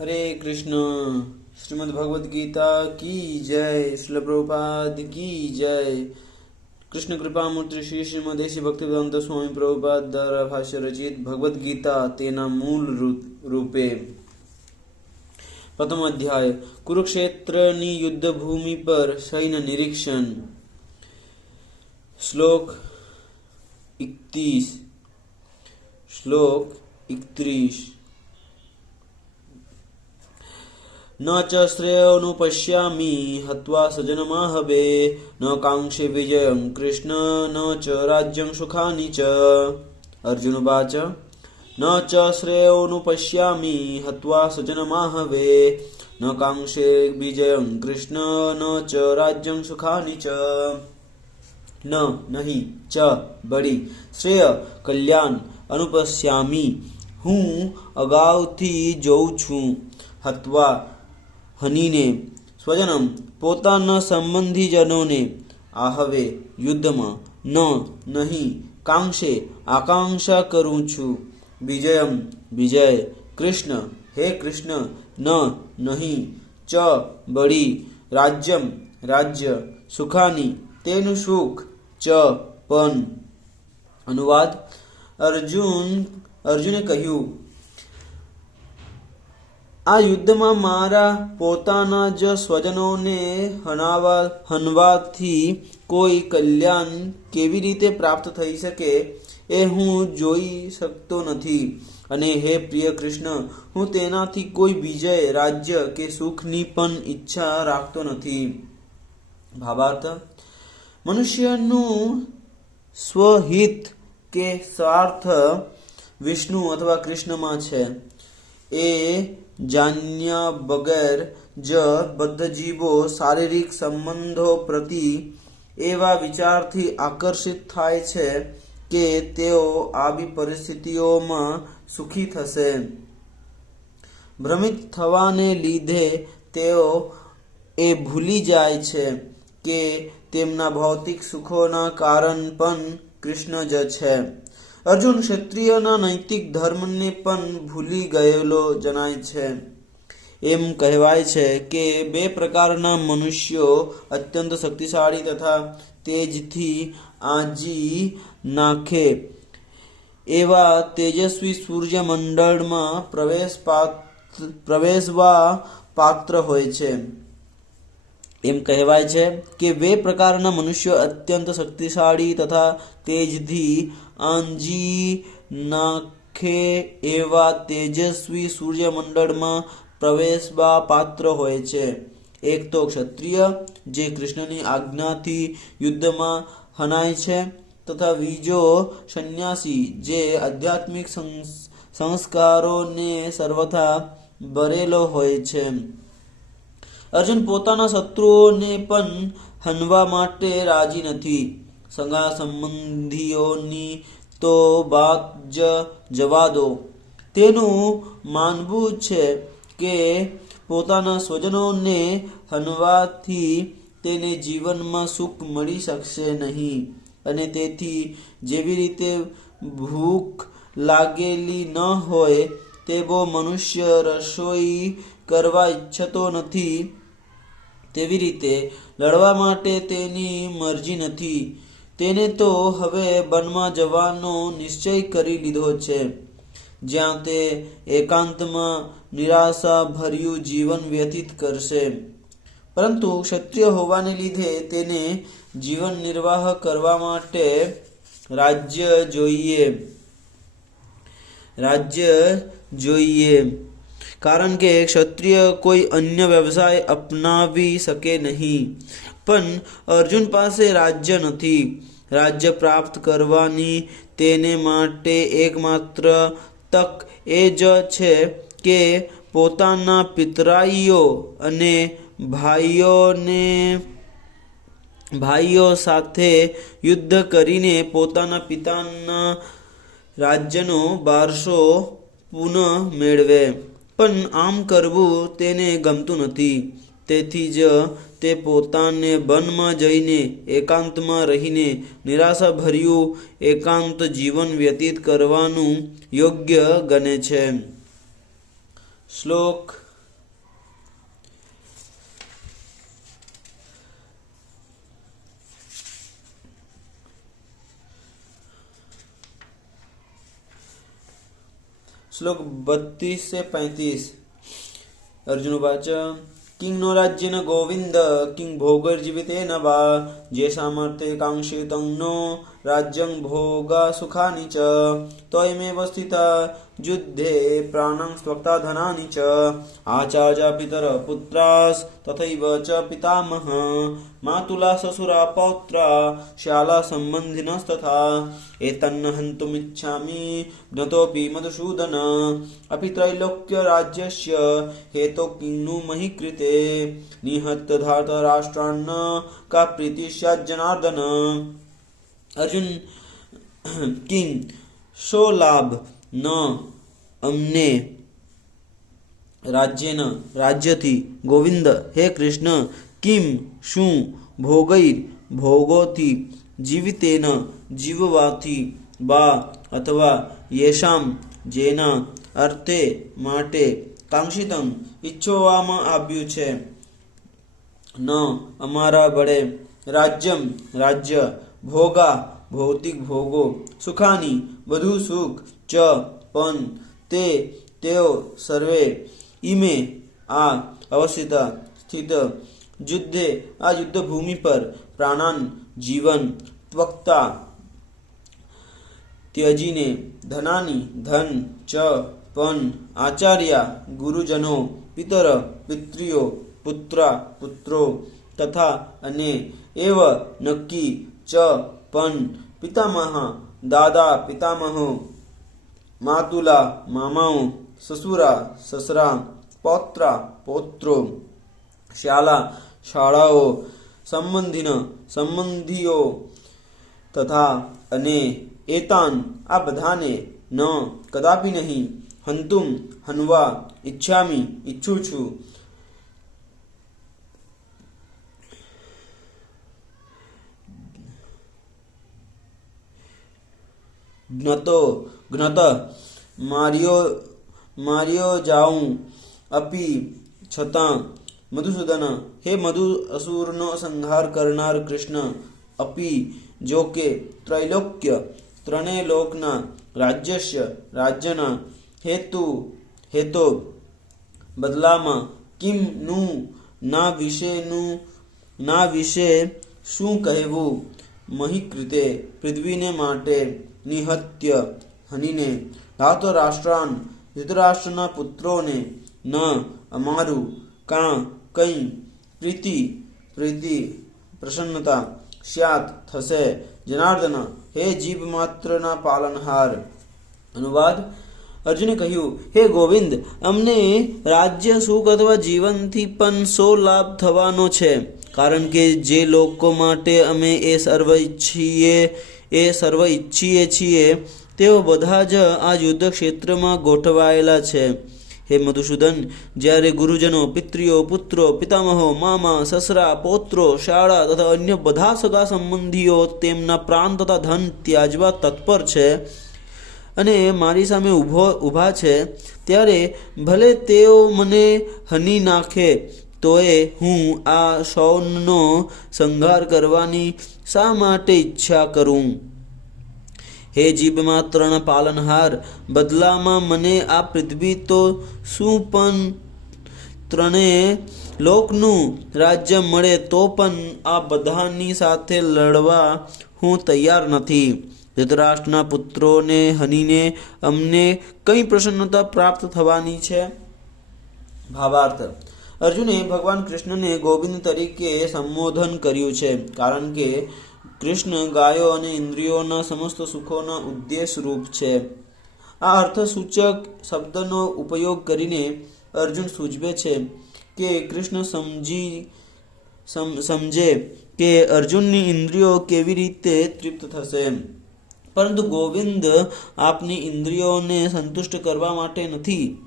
हरे कृष्ण, श्रीमद् भगवद गीता की जय, श्रील प्रभुपाद की जय। कृष्ण कृपा मूर्ति श्री श्रीमद भक्ति वेदांत स्वामी प्रभुपाद द्वारा भाष्य रचित भगवद गीता तेना मूल रूपे प्रथम अध्याय, कुरुक्षेत्र युद्ध भूमि पर सैन्य निरीक्षण। श्लोक इकतीस। श्लोक इकतीस। ન ચ શ્રેયોનુપશ્યામિ હત્વા સજનમાહવે ન કાંક્ષે વિજયં કૃષ્ણ ન ચ રાજ્યં સુખાની ચ અર્જુનવાચ ન ચ શ્રેયોનુપશ્યામિ હત્વા સજનમાહવે ન કાંક્ષે વિજયં કૃષ્ણ ન ચ રાજ્યં સુખાની ચ ન નહીં ચ બળી શ્રેય કલ્યાણ અનુપશ્યામી હું અગાઉથી જોઉં છું હત્વા હનીને, સ્વજનમ પોતાના સંબંધીજનોને, આહવે, યુદ્ધમાં ન, નહીં કાંક્ષે આકાંક્ષા કરું છું. વિજયમ, વિજય, કૃષ્ણ, હે કૃષ્ણ, ન, નહીં, ચ, બળી, રાજ્યમ, રાજ્ય, સુખાની, તેનું સુખ, ચ પણ અનુવાદ. અર્જુન, અર્જુને કહ્યું આ યુદ્ધમાં મારા પોતાના જ સ્વજનોને હણાવા, હનવાથી કોઈ કલ્યાણ કેવી રીતે પ્રાપ્ત થઈ શકે એ હું જોઈ શકતો નથી. અને હે પ્રિય કૃષ્ણ, હું તેનાથી કોઈ વિજય રાજ્ય કે સુખની પણ ઈચ્છા રાખતો નથી. ભાવાર્થ, મનુષ્યનું સ્વહિત કે સ્વાર્થ વિષ્ણુ અથવા કૃષ્ણમાં છે. એ જાણ્યા વગેર જ બદ્ધ જીવો શારીરિક સંબંધો પ્રતિ એવા વિચારથી આકર્ષિત થાય છે કે તેઓ આવી પરિસ્થિતિઓમાં સુખી થશે. ભ્રમિત થવાને લીધે તેઓ એ ભૂલી જાય છે કે તેમના ભૌતિક સુખોના કારણ પણ કૃષ્ણ જ છે. અર્જુન ક્ષત્રિયના નૈતિક ધર્મને પણ ભૂલી ગયેલો જણાય છે. એમ કહેવાય છે કે બે પ્રકારના મનુષ્યો અત્યંત શક્તિશાળી તથા તેજથી આજી નાખે. એવા તેજસ્વી સૂર્યમંડળમાં પ્રવેશ પાત્ર, પ્રવેશવા પાત્ર હોય છે. એમ કહેવાય છે કે બે પ્રકારના મનુષ્યો અત્યંત શક્તિશાળી તથા તેજથી આંજી નાખે એવા તેજસ્વી સૂર્યમંડળમાં પ્રવેશવા પાત્ર હોય છે. એક તો ક્ષત્રિય, જે કૃષ્ણની આજ્ઞાથી યુદ્ધમાં હનાય છે, તથા બીજો સંન્યાસી, જે આધ્યાત્મિક સંસ- સંસ્કારોને સર્વથા ભરેલો હોય છે. અર્જુન પોતાના શત્રુઓને પણ હનવા માટે રાજી નથી. સગા સંબંધીઓની તો વાત જ જવા દો. તેનું માનવું છે કે પોતાના સ્વજનોને હનવાથી તેને જીવનમાં સુખ મળી શકશે નહીં અને તેથી જેવી રીતે ભૂખ લાગેલી ન હોય, તેવો મનુષ્ય રસોઈ કરવા ઈચ્છતો નથી તેવી રીતે લડવા માટે તેની મરજી નથી. તેને તો હવે વનમાં જવાનો નિશ્ચય કરી લીધો છે. જ્યાં તે એકાંતમાં નિરાશા ભર્યું જીવન વ્યતીત કરશે. પરંતુ ક્ષત્રિય હોવાને લીધે તેને જીવન નિર્વાહ કરવા માટે રાજ્ય જોઈએ. રાજ્ય જોઈએ. કારણ કે ક્ષત્રિય કોઈ અન્ય વ્યવસાય અપનાવી શકે નહીં. પણ અર્જુન પાસે રાજ્ય નથી. રાજ્ય પ્રાપ્ત કરવાની તેને માટે એકમાત્ર તક એ જ છે કે પોતાના પિતરાઈઓ અને ભાઈઓને ભાઈઓ સાથે યુદ્ધ કરીને પોતાના પિતાના રાજ્યનો બારસો પુનઃ મેળવે. પણ આમ કરવું તેને ગમતું નથી. તેથી જ તે પોતાને વનમાં જઈને એકાંતમાં રહીને નિરાશાભર્યું એકાંત જીવન વ્યતીત કરવાનું યોગ્ય ગણે છે. શ્લોક શ્લોક બત્રીસ से पैंतीस अर्जुन उवाच किं नो राज्येन गोविन्द किं भोगैर्जीवितेन वा येषामर्थे काङ्क्षितं नो राज्यं भोगा सुखानि च त्वयमेव स्थिता युद्धे प्राणं स्वक्ता धनानि च आचार्या पितर पुत्रास् तथैव च पितामह मातुला ससुरा पौत्रा शाला सम्बन्धिनस्तथा एतन्न हन्तुमिच्छामि ज्ञतोऽपि मधुसूदन अपि त्रैलोक्यराज्यस्य हेतो किं नु मही कृते निहत्य धार्तराष्ट्रान्न का प्रीति स्यात् जनार्दन અર્જુન કિંગ, શો લાભ ન અમને? રાજ્યના, રાજ્યથી ગોવિંદ, હે કૃષ્ણ, કિમ શું ભોગૈર ભોગોથી જીવિતેન જીવવાથી બા અથવા યેશામ જેના અર્થે માટે કાંક્ષિતમ ઈચ્છવામાં આવ્યું છે? ન, અમારા બળે રાજ્યમ રાજ્ય ભોગા, ભૌતિક ભોગો, સુખાની બધું સુખ, ચ પણ તે, તેઓ સર્વે, ઈમે, આ, અવસ્થિત, સ્થિત, યુદ્ધે, આ યુદ્ધ ભૂમિ પર પ્રાણાન, જીવન, ત્વક્તા, ત્યજીને, ધનાની, ધન, ચ પણ આચાર્યા, ગુરુજનો, પિતર, પિત્રીઓ, પુત્ર, પુત્રો, તથા, અને, એવ, નક્કી ચ પણ પિતામહ દાદા પિતામહ માતુલા મામાઓ સસુરા સસરા પૌત્રા પૌત્રો શાળા શાળાઓ સંબંધીન સંબંધીઓ તથા અને એતાન આ બધાને ન કદાપી નહીં હંતુમ હનવા ઈચ્છામી ઈચ્છું છું જ્ઞતો જ્ઞત માર્યો માર્યો જાઉં, અપી, છતાં, મધુસૂદન, હે મધુ અસુરનો સંહાર કરનાર કૃષ્ણ, અપી, જો કે ત્રૈલોક્ય ત્રણેય લોકના, રાજ્યસ્ય, રાજ્યના, હેતુ, હેતો, બદલામાં, કિમનું, ના વિશેનું ના વિશે શું કહેવું, મહિકૃતે, પૃથ્વીને માટે નિહત્ય હનીને ધાતો રાષ્ટ્રાન ધૃતરાષ્ટ્રના પુત્રોને ન અમારું કાં કંઈ પ્રીતિ પ્રીતિ પ્રસન્નતા સ્યાત થશે જનાર્દન હે જીભ માત્રના પાલનહાર અનુવાદ અર્જુને કહ્યું હે ગોવિંદ અમને રાજ્ય સુખ અથવા જીવનથી પણ સો લાભ થવાનો છે કારણ કે જે લોકો માટે અમે એ સર્વ ઈચ્છીએ એ સર્વ ઈચ્છીએ છીએ. તેઓ બધા જ આ યુદ્ધ ક્ષેત્રમાં ગોઠવાયેલા છે. હે મધુસૂદન, જ્યારે ગુરુજનો પિત્રીઓ પુત્રો, પિતામહો, મામા, સસરા, પૌત્રો, શાળા તથા અન્ય બધા સગા સંબંધીઓ તેમના પ્રાણ તથા ધન ત્યાજવા તત્પર છે અને મારી સામે ઊભો, ઊભા છે, ત્યારે ભલે તેઓ મને હની નાખે તોય હું આ સૌનો સંહાર કરવાની શા માટે ઈચ્છા કરું? હે જીભમાં ત્રણ પાલનહાર, બદલામાં મને આ પૃથ્વી તો શું પણ ત્રણે લોકનું રાજ્ય મળે તો પણ આ બધાની સાથે લડવા હું તૈયાર નથી. ધૃતરાષ્ટ્રના પુત્રોને હનીને અમને કઈ પ્રસન્નતા પ્રાપ્ત થવાની છે? ભાવાર્થ અર્જુને ભગવાન કૃષ્ણને ગોવિંદ તરીકે સંબોધન કર્યું છે, કારણ કે કૃષ્ણ ગાયો અને ઇન્દ્રિયોના સમસ્ત સુખોના ઉદ્દેશ રૂપ છે. આ અર્થસૂચક શબ્દનો ઉપયોગ કરીને અર્જુન સૂચવે છે કે કૃષ્ણ સમજી સમજે કે અર્જુનની ઇન્દ્રિયો કેવી રીતે તૃપ્ત થશે. પરંતુ ગોવિંદ આપની ઇન્દ્રિયોને સંતુષ્ટ કરવા માટે નથી.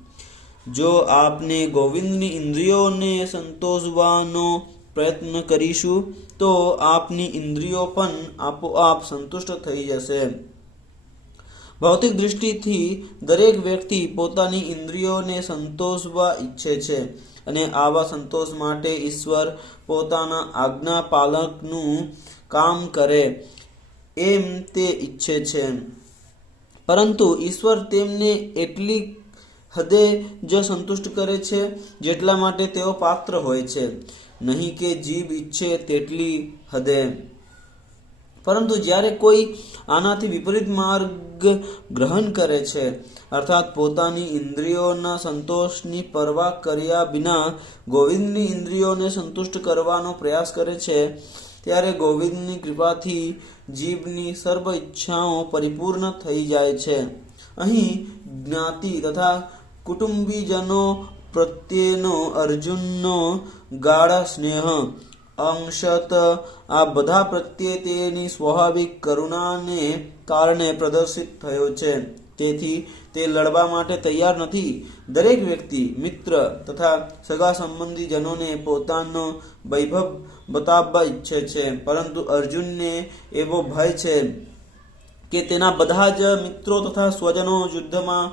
જો આપને ગોવિંદની ઇન્દ્રિયોને સંતોષવાનો પ્રયત્ન કરીશું, તો આપની ઇન્દ્રિયો પણ આપોઆપ સંતુષ્ટ થઈ જશે. ભૌતિક દૃષ્ટિથી દરેક વ્યક્તિ પોતાની ઇન્દ્રિયોને સંતોષવા ઈચ્છે છે અને આવા સંતોષ માટે ઈશ્વર પોતાના આજ્ઞા પાલકનું કામ કરે એમ તે ઈચ્છે છે. પરંતુ ઈશ્વર તેમને એટલી હદે જ સંતુષ્ટ કરે છે, જેટલા માટે તેઓ પાત્ર હોય છે. નહીં કે જીભ ઈચ્છે તેટલી હદે. પરંતુ જ્યારે કોઈ આનાથી વિપરીત માર્ગ ગ્રહણ કરે છે, અર્થાત પોતાની ઇન્દ્રિયોના સંતોષની પરવા કર્યા વિના ગોવિંદની ઇન્દ્રિયોને સંતુષ્ટ કરવાનો પ્રયાસ કરે છે, ત્યારે ગોવિંદની કૃપાથી જીભની સર્વ ઈચ્છાઓ પરિપૂર્ણ થઈ જાય છે. અહીં જ્ઞાતિ તથા કુટુંબીજનો પ્રત્યેનો અર્જુનનો ગાઢ સ્નેહ. અંશત આ બધા પ્રત્યે તેની સ્વાભાવિક કરુણાને કારણે પ્રદર્શિત થયો છે. તેથી તે લડવા માટે તૈયાર નથી. દરેક વ્યક્તિ, મિત્ર તથા સગા સંબંધી જનોને પોતાનો વૈભવ બતાવવા ઈચ્છે છે, પરંતુ અર્જુનને એવો ભય છે કે તેના બધા જ મિત્રો તથા સ્વજનો યુદ્ધમાં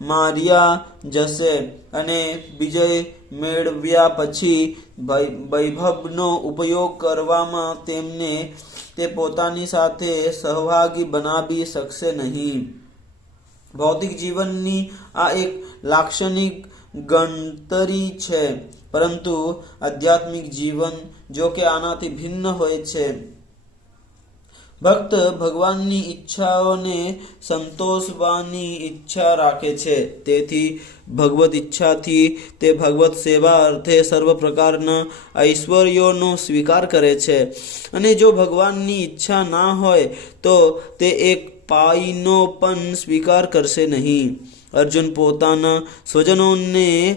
માર્યા જશે અને વિજય મેળવ્યા પછી વૈભવનો ઉપયોગ કરવામાં તેમને, તે પોતાની સાથે સહભાગી બનાવી શકશે નહીં. ભૌતિક જીવનની આ એક લાક્ષણિક ગણતરી છે, પરંતુ આધ્યાત્મિક જીવન, જો કે આનાથી ભિન્ન હોય છે. ભક્ત ભગવાનની ઈચ્છાઓને સંતોષવાની ઈચ્છા રાખે છે. તેથી ભગવત ઈચ્છાથી તે ભગવત સેવા અર્થે સર્વ પ્રકારના ઐશ્વર્યોનો સ્વીકાર કરે છે. અને જો ભગવાનની ઈચ્છા ના હોય તો તે એક પાઈનો પણ સ્વીકાર કરશે નહીં. અર્જુન પોતાના સ્વજનોને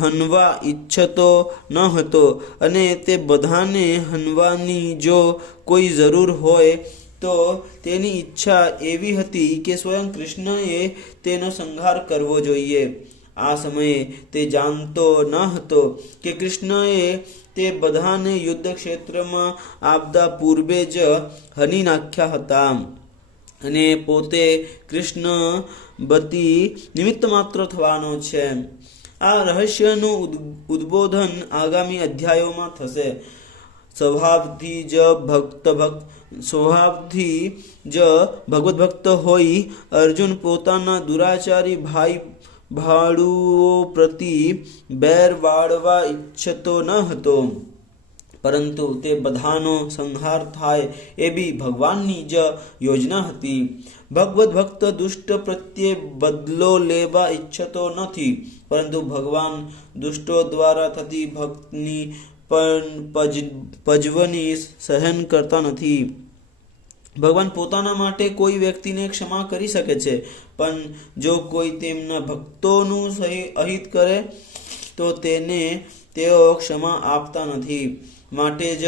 હનવા ઈચ્છતો ન હતો અને તે બધાને હનવાની જો કોઈ જરૂર હોય તો તેની ઈચ્છા એવી હતી કે સ્વયં કૃષ્ણએ તેનો સંહાર કરવો જોઈએ. આ સમયે તે જાણતો ન હતો કે કૃષ્ણએ તે બધાને યુદ્ધ ક્ષેત્રમાં આપદા પૂર્વે જ હની નાખ્યા હતા. અને પોતે કૃષ્ણ બધી નિમિત્ત માત્ર થવાનો છે. આ રહસ્યનું ઉદ- ઉદ્બોધન આગામી અધ્યાયોમાં થશે. સ્વભાવથી જ ભક્ત ભક્ત સ્વભાવથી જ ભગવત ભક્ત હોઈ અર્જુન પોતાના દુરાચારી ભાઈ ભાડુઓ પ્રતિ બેર વાળવા ઈચ્છતો ન હતો. પરંતુ તે બધાનો સંહાર થાય એવી ભગવાનની જ યોજના હતી. ભગવદ્ ભક્ત દુષ્ટ પ્રત્યે બદલો લેવા ઈચ્છતો નથી, પરંતુ ભગવાન દુષ્ટો દ્વારા થતી ભક્તની પણ પજવની સહન કરતા નથી. ભગવાન પોતાના માટે કોઈ વ્યક્તિને ક્ષમા કરી શકે છે, પણ જો કોઈ તેમના ભક્તોનું સહી, અહિત કરે, તો તેને તેઓ ક્ષમા આપતા નથી. માટે જ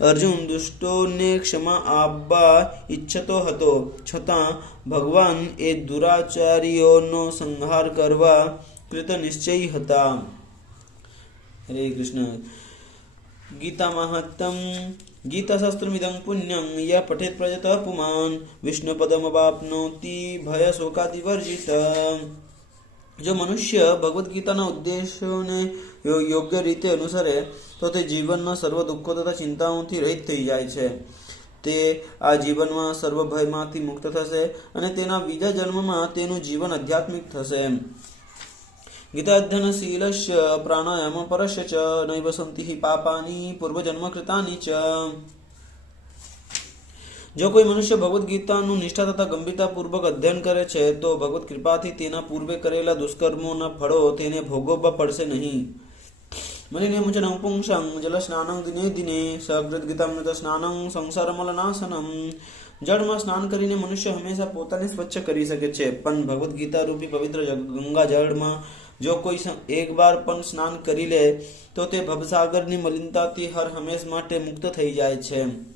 અર્જુન દુષ્ટોને ક્ષમા આપવા ઈચ્છતો હતો. છતાં ભગવાન એ દુરાચારીઓનો સંહાર કરવા કૃત નિશ્ચયી હતા. હરે કૃષ્ણ. ગીતામાહત્તમ ગીતાશાસ્ત્રમિદં પુણ્યં ય પઠેત પ્રજતઃ પુમાન. વિષ્ણુપદમવાપ્નોતિ ભય શોકાદિવર્જિત જો મનુષ્ય ભગવદ્ ગીતાના ઉદ્દેશોને યોગ્ય રીતે અનુસરે, તો તે જીવનના સર્વ દુઃખો તથા ચિંતાઓથી રહિત થઈ જાય છે. તે આ જીવનમાં સર્વ ભયમાંથી મુક્ત થશે અને તેના બીજા જન્મમાં તેનું જીવન આધ્યાત્મિક થશે ગીતાધ્યનશીલસ્ય પ્રાણાયામ પરસ્ય ચ નૈવ સંતિ પાપાની પૂર્વજન્મ કૃતાની ચ. જો કોઈ મનુષ્ય ભગવદ્ ગીતાનું નિષ્ઠા તથા ગંભીરતાપૂર્વક અધ્યયન કરે છે, તો ભગવત કૃપાથી તેના પૂર્વે કરેલા દુષ્કર્મોના ફળો તેને ભોગવવા પડશે નહીં. મલિનેમુચન પુંસં જલ સ્નાન દિને દિને સગૃત ગીતામૃત સ્નાનં સંસારમલનાશનમ જળમાં સ્નાન કરીને મનુષ્ય હંમેશા પોતાને સ્વચ્છ કરી શકે છે, પણ ભગવદ્ ગીતા રૂપી પવિત્ર ગંગા જળમાં જો કોઈ એક વાર પણ સ્નાન કરી લે, તો તે ભવસાગરની મલિનતાથી હર હંમેશ માટે મુક્ત થઈ જાય છે.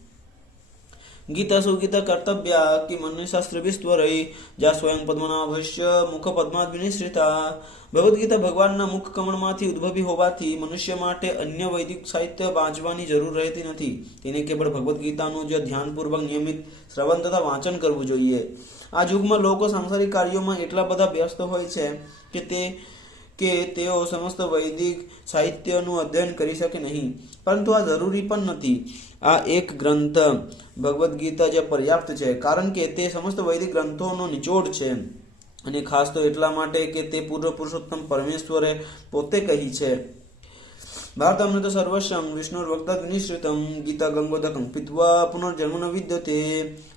ગીતા સુગીતા કર્તવ્યા કે મનુશાસ્ત્ર વિસ્તવરઈ જા સ્વયં પદ્મનાભશ્ય મુખ પદ્માદ વિનિશ્રિતા ભગવદ્ ગીતા ભગવાનના મુખ કમળમાંથી ઉદ્ભવી હોવાથી મનુષ્ય માટે અન્ય વૈદિક સાહિત્ય વાંચવાની જરૂર રહેતી નથી તેને કેવળ ભગવદ્ ગીતાનું જ ધ્યાનપૂર્વક નિયમિત શ્રવણ તથા વાંચન કરવું જોઈએ આ યુગમાં લોકો સાંસારિક કાર્યોમાં એટલા બધા વ્યસ્ત હોય છે કે તે કે તેઓ સમસ્ત વૈદિક સાહિત્યનું અધ્યયન કરી શકે નહીં. પરંતુ આ જરૂરી પણ નથી. આ એક ગ્રંથ ભગવદ્ ગીતા જે પર્યાપ્ત છે, કારણ કે તે સમસ્ત વૈદિક ગ્રંથોનો નિચોડ છે. અને ખાસ તો એટલા માટે કે તે પૂર્વ પુરુષોત્તમ પરમેશ્વરે પોતે કહી છે. ભારતમૃત સર્વસ્વમ વિષ્ણુ વક્તા વિનિશ્રિતમ ગીતા ગંગોદકમ પીત્વા પુનર્જન્મ વિદ્યતે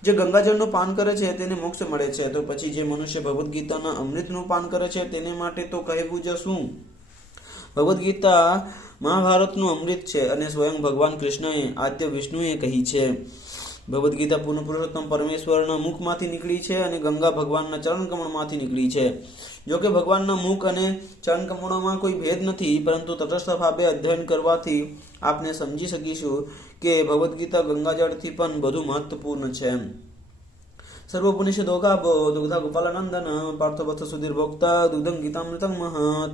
જે ગંગાજળનું પાન કરે છે, તેને મોક્ષ મળે છે, તો પછી જે મનુષ્ય ભગવદ્ ગીતાના અમૃતનું પાન કરે છે, તેને માટે તો કહેવું જ શું? ભગવદ્ ગીતા મહાભારતનું અમૃત છે અને સ્વયં ભગવાન કૃષ્ણએ આદ્ય વિષ્ણુએ કહી છે ભગવદ્ ગીતા પૂર્ણ પુરુષોત્તમ પરમેશ્વરના મુખમાંથી નીકળી છે અને ગંગા ભગવાનના ચરણ કમળમાંથી નીકળી છે. જોકે ભગવાનના મુખ અને ચરણ કમળોમાં કોઈ ભેદ નથી, પરંતુ તટસ્થ ભાવે અધ્યયન કરવાથી આપને સમજી શકીશું કે ભગવદ્ ગીતા ગંગાજળથી પણ વધુ મહત્વપૂર્ણ છે. સર્વોપનિષદોગાભો દુગ્ધા ગોપાલાનંદન પાર્થવત્સ સુધીર ભોક્તા દુગ્ધમ ગીતામૃતમ મહત.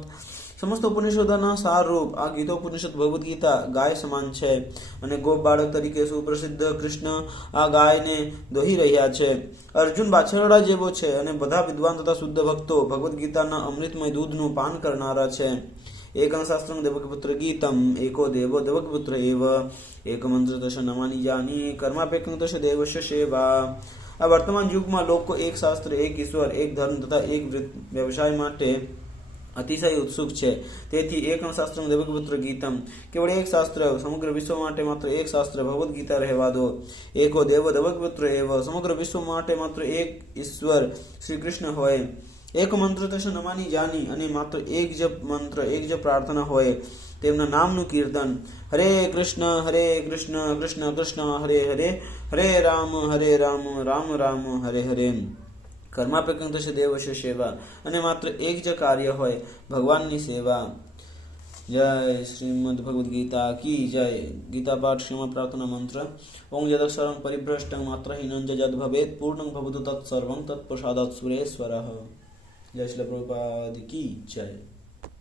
સમસ્ત ઉપનિષદોના સારરૂપ આ ગીતો ઉપનિષદ ભગવદ્ ગીતા ગાય સમાન છે. અને ગોપ બાળક તરીકે સુપ્રસિદ્ધ કૃષ્ણ આ ગાયને દોહી રહ્યા છે. અર્જુન બાછરડા જેવો છે અને બધા વિદ્વાન તથા શુદ્ધ ભક્તો ભગવદ્ ગીતાના અમૃતમય દૂધનું પાન કરનારા છે. એકં શાસ્ત્રં દેવકપુત્ર ગીતમ, એકો દેવો દેવકપુત્ર એવ. એક મંત્ર તશ નમાની જાની કર્માપેકં તશ દેવશ સેવા. આ વર્તમાન યુગમાં લોકો એક શાસ્ત્ર, એક ઈશ્વર, એક ધર્મ તથા એક વ્યવસાય માટે અતિશય ઉત્સુક છે. તેથી એકમ શાસ્ત્ર દેવકપુત્ર ગીતમ. કેવળ એક શાસ્ત્ર, સમગ્ર વિશ્વ માટે માત્ર એક શાસ્ત્ર ભગવદ્ ગીતા રહેવા દો. એકો દેવ દેવકપુત્ર એવ, સમગ્ર વિશ્વ માટે માત્ર એક ઈશ્વર શ્રી કૃષ્ણ હોય. એક મંત્ર તશ નમાની જાની અને માત્ર એક જ મંત્ર, એક જ પ્રાર્થના હોય. તેમના નામનું કીર્તન, હરે કૃષ્ણ હરે કૃષ્ણ કૃષ્ણ કૃષ્ણ, હરે હરે હરે રામ હરે રામ રામ રામ, હરે હરે. કર્માપેકં થશે દેવશ સેવા. અને માત્ર એક જ કાર્ય હોય, ભગવાનની સેવા. જય શ્રીમદ ભગવદ્ ગીતા કી જય. ગીતા પાઠ, શ્રીમદ પ્રાર્થના મંત્ર. ઓમ યદક્ષરં પરિભ્રષ્ટં માત્ર હિનં જદ ભવેત પૂર્ણં ભવતુ તત્સર્વં તત્પ્રસાદાત સુરેશ્વરઃ. જય શ્રી પ્રભુપાદ કી જય.